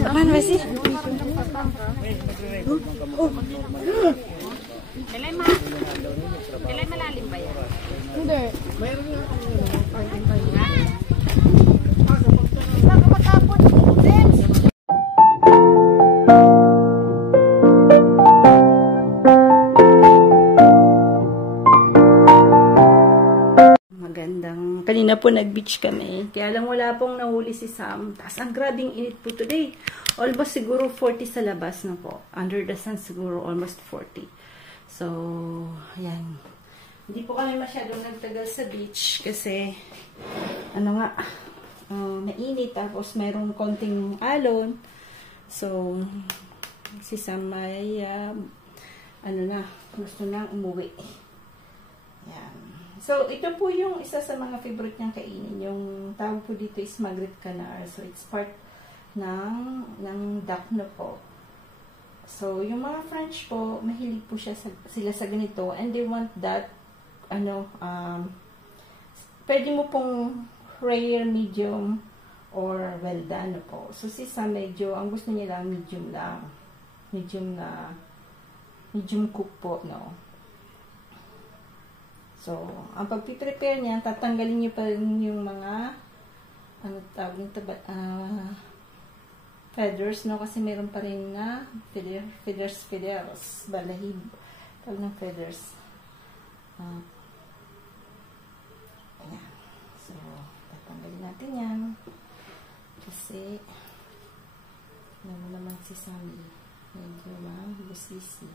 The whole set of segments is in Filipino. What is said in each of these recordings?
Aman ba si? Kailan malalim ba yan? Hindi. Magandang, kanina po nag-beach kami. Kaya lang wala pong nahuli si Sam. Tapos ang grabing init po today. Almost siguro 40 sa labas na po. Under the sun siguro almost 40. So, yan. Hindi po kami masyadong nagtagal sa beach kasi ano nga, mainit. Tapos mayroong konting alon. So, si Sam ay ano na, gusto nang umuwi. Yan. So, ito po yung isa sa mga favorite niyang kainin. Yung tawag po dito is magret canard. So, it's part ng duck na po. So, yung mga French po, mahilig po sila sa ganito. And they want that, pwede mo pong rare, medium, or well done po. So, si Sam medyo, ang gusto niya lang, medium lang. Medium cook po, no? So, ang pagpiprepare niya, tatanggalin niyo pa rin yung mga tawag nito ba, feathers, no? Kasi meron pa rin na feathers, balahib. Tawag ng feathers. Ayan. So, tatanggalin natin yan. Kasi, naman si Sammy. Medyo busisi.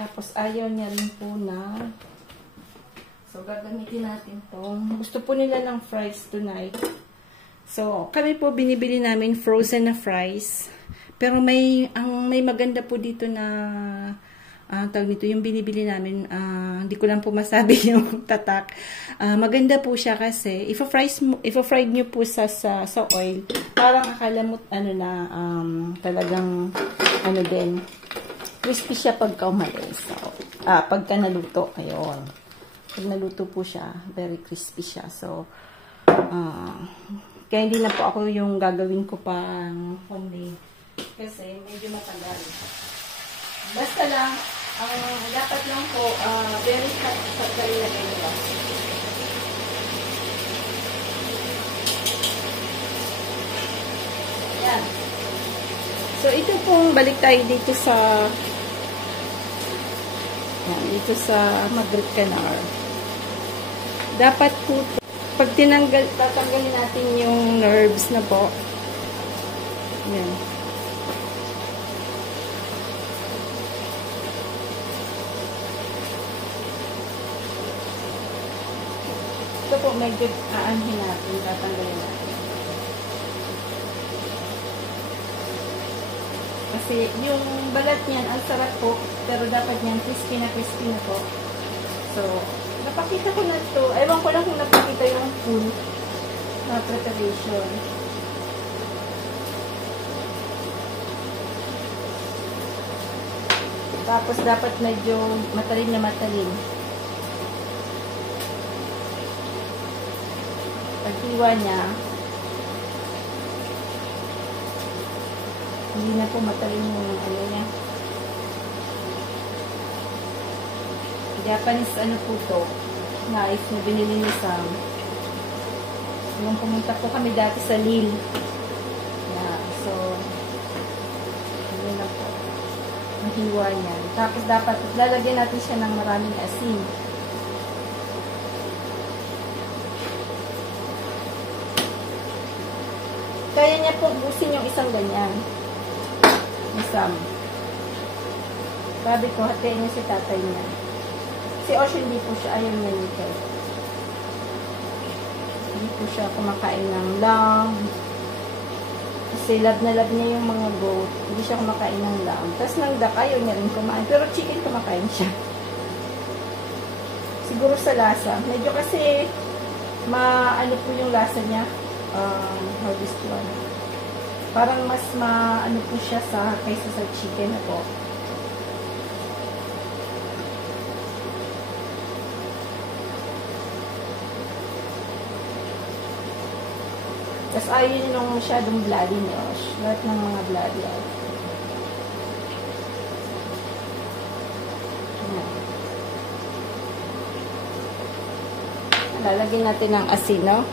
Tapos, ayaw niya rin po na so, gagamitin natin itong gusto po nila ng fries tonight. So, kami po binibili namin frozen na fries. Pero may maganda po dito na tawag nito, yung binibili namin, hindi ko lang po masabi yung tatak. Maganda po siya kasi, if-fried nyo po sa oil, parang akala mo, talagang, din, crispy siya pagka umalis. So, pagka naluto, ayun. Pag naluto po siya, very crispy siya. So, kaya hindi na po ako yung gagawin ko pang homemade. Kasi medyo matagal. Basta lang, dapat lang po, very hot pagka ilagay nila. Yan. So, ito pong balik tayo dito sa magret canard. Dapat po, pag tatanggalin natin yung nerves na po. Yan. Ito po, medyo aanhin natin, tatanggalin natin. Kasi yung balat niyan, ang sarap po, pero dapat niyan crispy na po. So, napakita ko na ito. Ewan ko lang kung napakita yung full na preparation. Tapos, dapat medyo matalim na matalim. Paghiwa niya, hindi na po matalim yung niya. Japanese po to. Knife na binili ni Sam. Nung pumunta po kami dati sa Lille. So, yun na po. Mahiwa niyan. Tapos dapat lalagyan natin siya ng maraming asin. Kaya niya po busin yung isang ganyan. Sam. Sabi ko, hatiin niya si tatay niya. Si Ocean, hindi po siya, ayaw niya nito. Hindi po siya kumakain ng lamb. Kasi love na love niya yung mga goat. Hindi siya kumakain ng lamb. Tapos ng duck, ayaw niya rin kumain. Pero chicken kumakain siya. Siguro sa lasa. Medyo kasi, po yung lasa niya. How this one? Parang mas po siya kaysa sa chicken na po. Tapos ayaw yun nung masyadong bloody ni Osh. Lahat ng mga bloody ay. Lalagyan natin ng asin, no?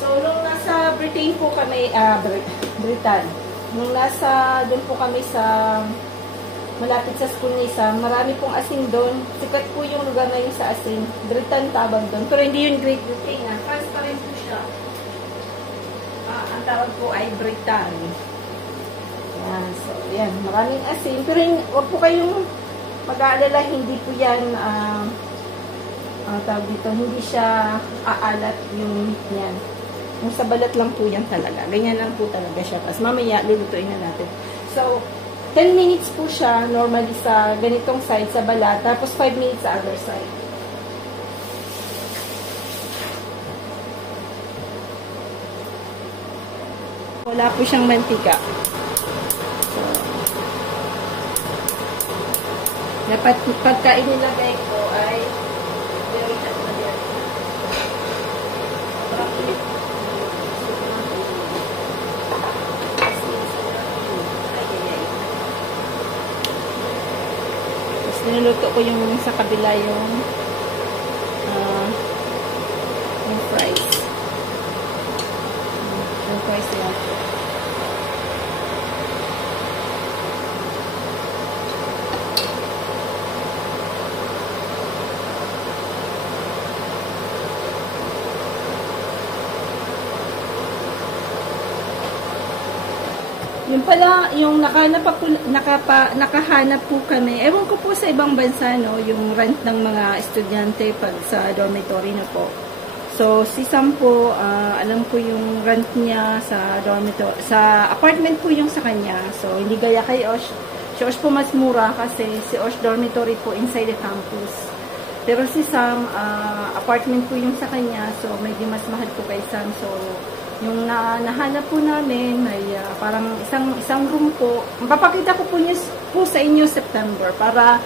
So, nung nasa Britain po kami, Britain, nung nasa, doon po kami sa, malapit sa school ni Sam, marami pong asin doon. Sikat po yung lugar na yung sa asin. Britain tawag doon. Pero hindi yun Great UK na. France pa rin po siya. Ang tawag po ay Britain. Yan. So, yan. Maraming asin. Pero huwag po kayong mag-aalala. Hindi po yan, tawag dito, hindi siya aalat yung meat niyan. Yung sa balat lang po yan talaga. Ganyan lang po talaga siya. Tapos mamaya, lulutuin na natin. So, 10 minutes po siya normally sa ganitong side, sa balat. Tapos 5 minutes sa other side. Wala po siyang mantika. So, dapat pagka inilagay ko ay biritan na yan. Tapos niluluto ko yung sa kabila yung fries. Yung fries yan. Yung pala, yung nakahanap po kami, ewan ko po sa ibang bansa, no, yung rent ng mga estudyante pag sa dormitory na po. So, si Sam po, alam ko yung rent niya sa dormitory, sa apartment po yung sa kanya. So, hindi gaya kay Osh. Si Osh po mas mura kasi si Osh dormitory po inside the campus. Pero si Sam, apartment po yung sa kanya. So, medyo mas mahal po kay Sam. So, yung nahanap po namin, may parang isang room po. Papakita ko po sa inyo September para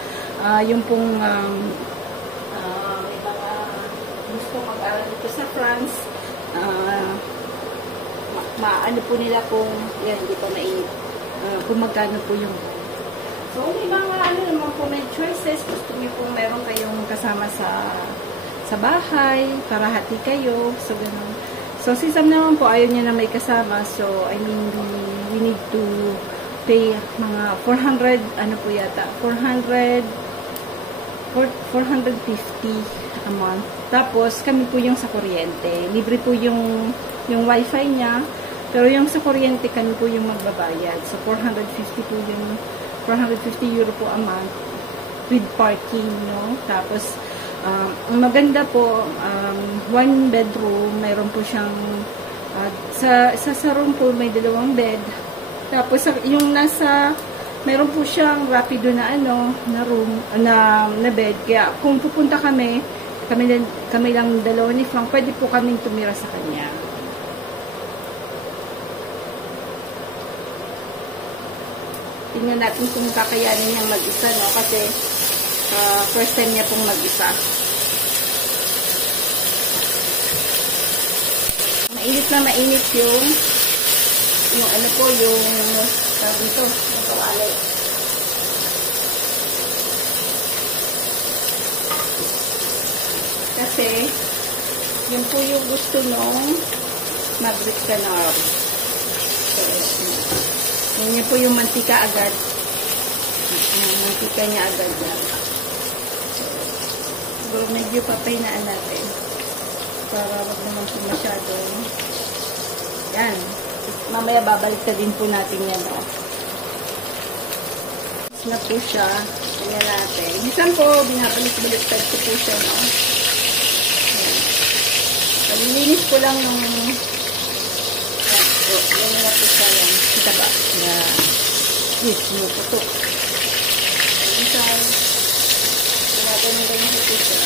yung pong may mga gusto mag-aral dito sa France, maano po nila kung yan, hindi pa mainit. Kung magkano po yung so, may mga ano naman po, may choices. Gusto niyo po meron kayong kasama sa bahay, para hati kayo. So, ganun. So, si Sam naman po, ayaw niya na may kasama. So, I mean, we need to pay mga 400, ano po yata, 450 a month. Tapos, kami po yung sa kuryente. Libre po yung wifi niya. Pero yung sa kuryente, kami po yung magbabayad. So, 450 po yung, 450 euro po a month with parking, no? Tapos, ang maganda po, one bedroom, mayroon po siyang, sa room po may 2 bed. Tapos, yung mayroon po siyang rapido na na room, na bed. Kaya, kung pupunta kami lang dalawa ni Frank, pwede po kaming tumira sa kanya. Tingnan natin kung kakayanin niyang mag-isa, no? Kasi, first time niya pong mag-isa. Mainit na mainit yung ano po, yung sabi ito, yung kawali. Kasi, yun po yung gusto nung Maverick Canard. So, yun po yung mantika agad. Mantika niya agad yan. Siguro medyo papainaan natin para wag naman po masyado. Yan. Mamaya babalik na din po natin yan. Na po siya. Tingnan natin. Minsan po, binabalik-baliktad ko po siya. No? Palilinis ko lang ng yan na po siya yan. Kita ba? Yan. Yes, putok. Minsan, ganun-ganun po siya.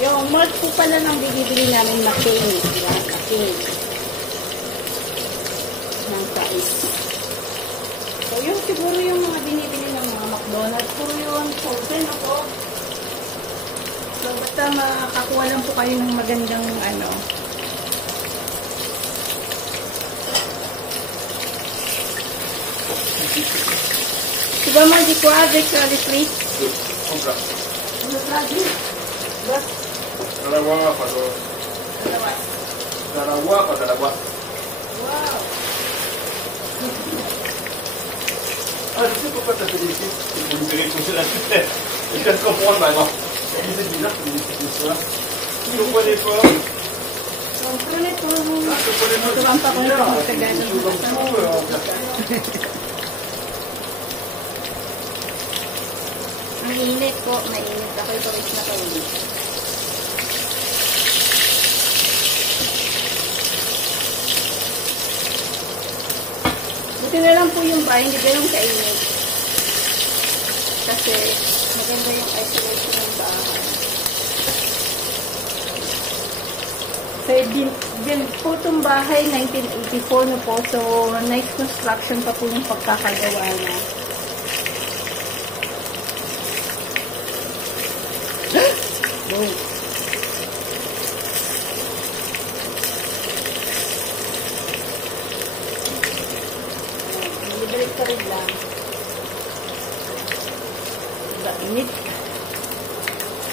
Yung malt po pala ng binibili namin makinig. Yan, makinig. Ng size. So, yung siguro yung mga binibili ng mga McDonald's. Puro yun, frozen ako. So, basta makakuha lang po kayo ng magandang ano. Diba mo, di ko avec le free? Compra. Ano lagi? Bas? Dalawa pa to. Dalawa. Dalawa pa dalawa. Wow! Ah, je sais pourquoi t'as fait des films. Pour nous réconcilier la tête. Et je viens de comprendre maintenant. Mais c'est bizarre que vous dites ça. Tu ne comprenais pas. Comprenez po. Ah, tu comprenais pas. Ito ang pa kung Bizarre. ito C'est des choses comme ça. Ang init po. Mainit. Ako'y pawis na pawis. Buti na lang po yung bahay. Hindi ganun kainit. Kasi maganda yung isolation ng bahay. So, din po itong bahay, 1984 na po. So, nice construction pa po yung pagkakagawa na. Boom. Libre ka rin lang. Diba, init.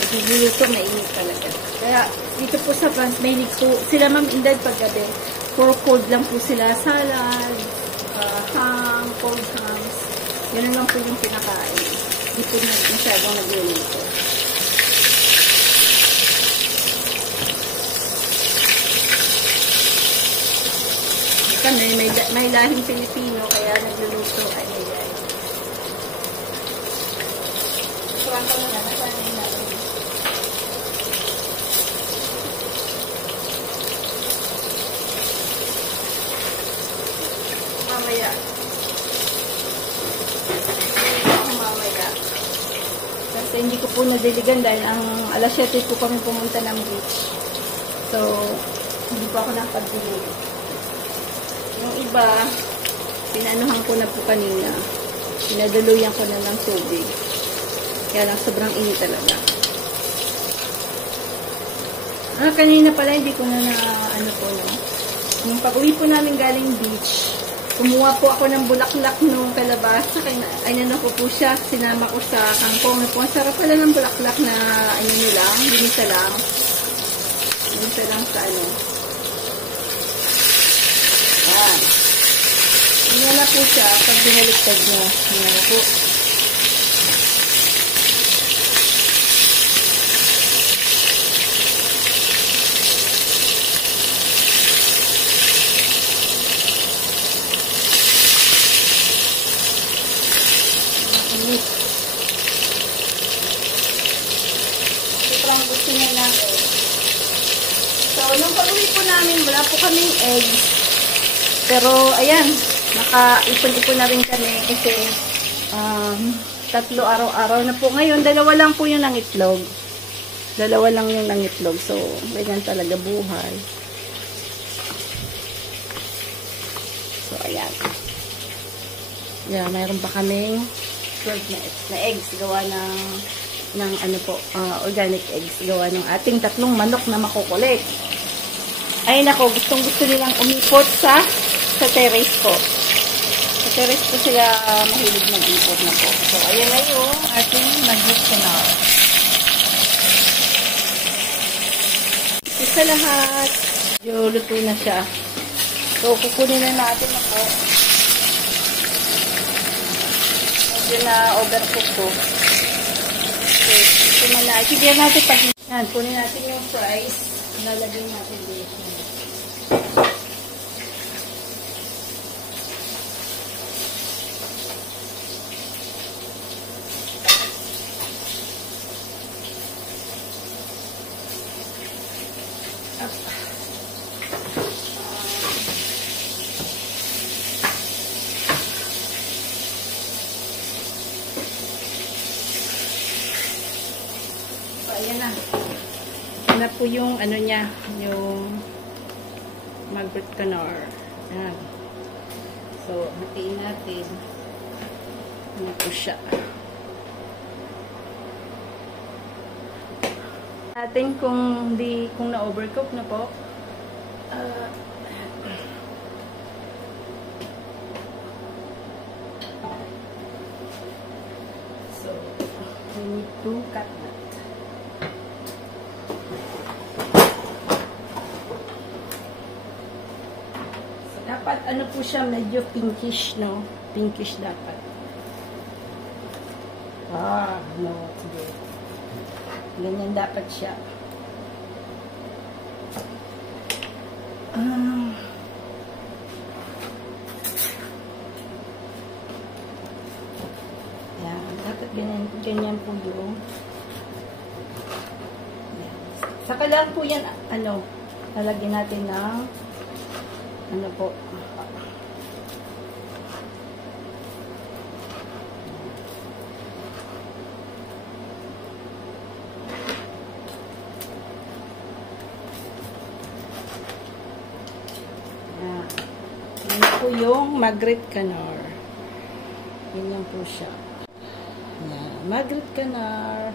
Nagluluto, mainit talaga. Kaya, dito po sa France, may po, sila Ma'am Indad paggabi, puro cold lang po sila. Salad, ham, cold hams. Ganun lang po yung pinakain. Hindi po masyadong nagluluto. Kami, may lahing Pilipino, kaya nagluluto. Ay, ay. Kuha ko na, nasanin natin. Mamaya. Mamaya. Kasi hindi ko po nadiligan dahil ang alas 7 po kami pumunta ng beach. So, hindi po ako nakapagdilig. Yung iba, pinanuhan ko na po kanina. Pinadaluyan ko na ng tubig. Kaya lang, sobrang init talaga. Kanina pala, hindi ko na ano po, no? Nung pag-uwi po namin galing beach, kumuha po ako ng bulaklak nung kalabasa. Ay, ko po siya. Sinama ko sa kangkong. Po, ang sarap pala ng bulaklak na, lang, ginisa lang. Ginisa lang sa ano. Ayan. Ganyan na po siya pag binaliktad niya. Ganyan na po. Init. Sobrang gusto niya lang eh. So, nung pag-uwi po namin, wala po kaming eggs. Pero, ayan, naka-ipon-ipon na rin kami kasi 3 araw-araw na po. Ngayon, 2 lang po yung nangitlog. 2 lang yung nangitlog. So, ganyan talaga buhay. So, ayan. Yan, mayroon pa kaming 12 na eggs. Gawa ng ano po, organic eggs. Gawa ng ating 3 manok na makukulit. Ay, nako, gustong-gusto nilang umipot sa terrace po. Sa terrace po sila mahilig mag-import na po. So, ayan na yung ating nag-hit na. Isa lahat. Yung luto na siya. So, kukunin na natin na po. Medyo na overcook po. Okay, ito na. Sige natin pag... Yan, kunin natin yung fries. Lalagay natin dito. Ayan na. Yan na po yung ano niya, yung Margaret Canor. Yan. So, hatiin natin. Ano po siya. Natin kung na-overcook na po. So, we need to cut that. So, dapat ano po siya, medyo pinkish, no? Pinkish dapat. No. Sige. Ganyan dapat siya. Yan. Dapat ganyan po yung saka lang po yan, lalagyan natin ng po, yan po yung Margaret Canor. Ganyan po siya. Yan. Margaret Canor.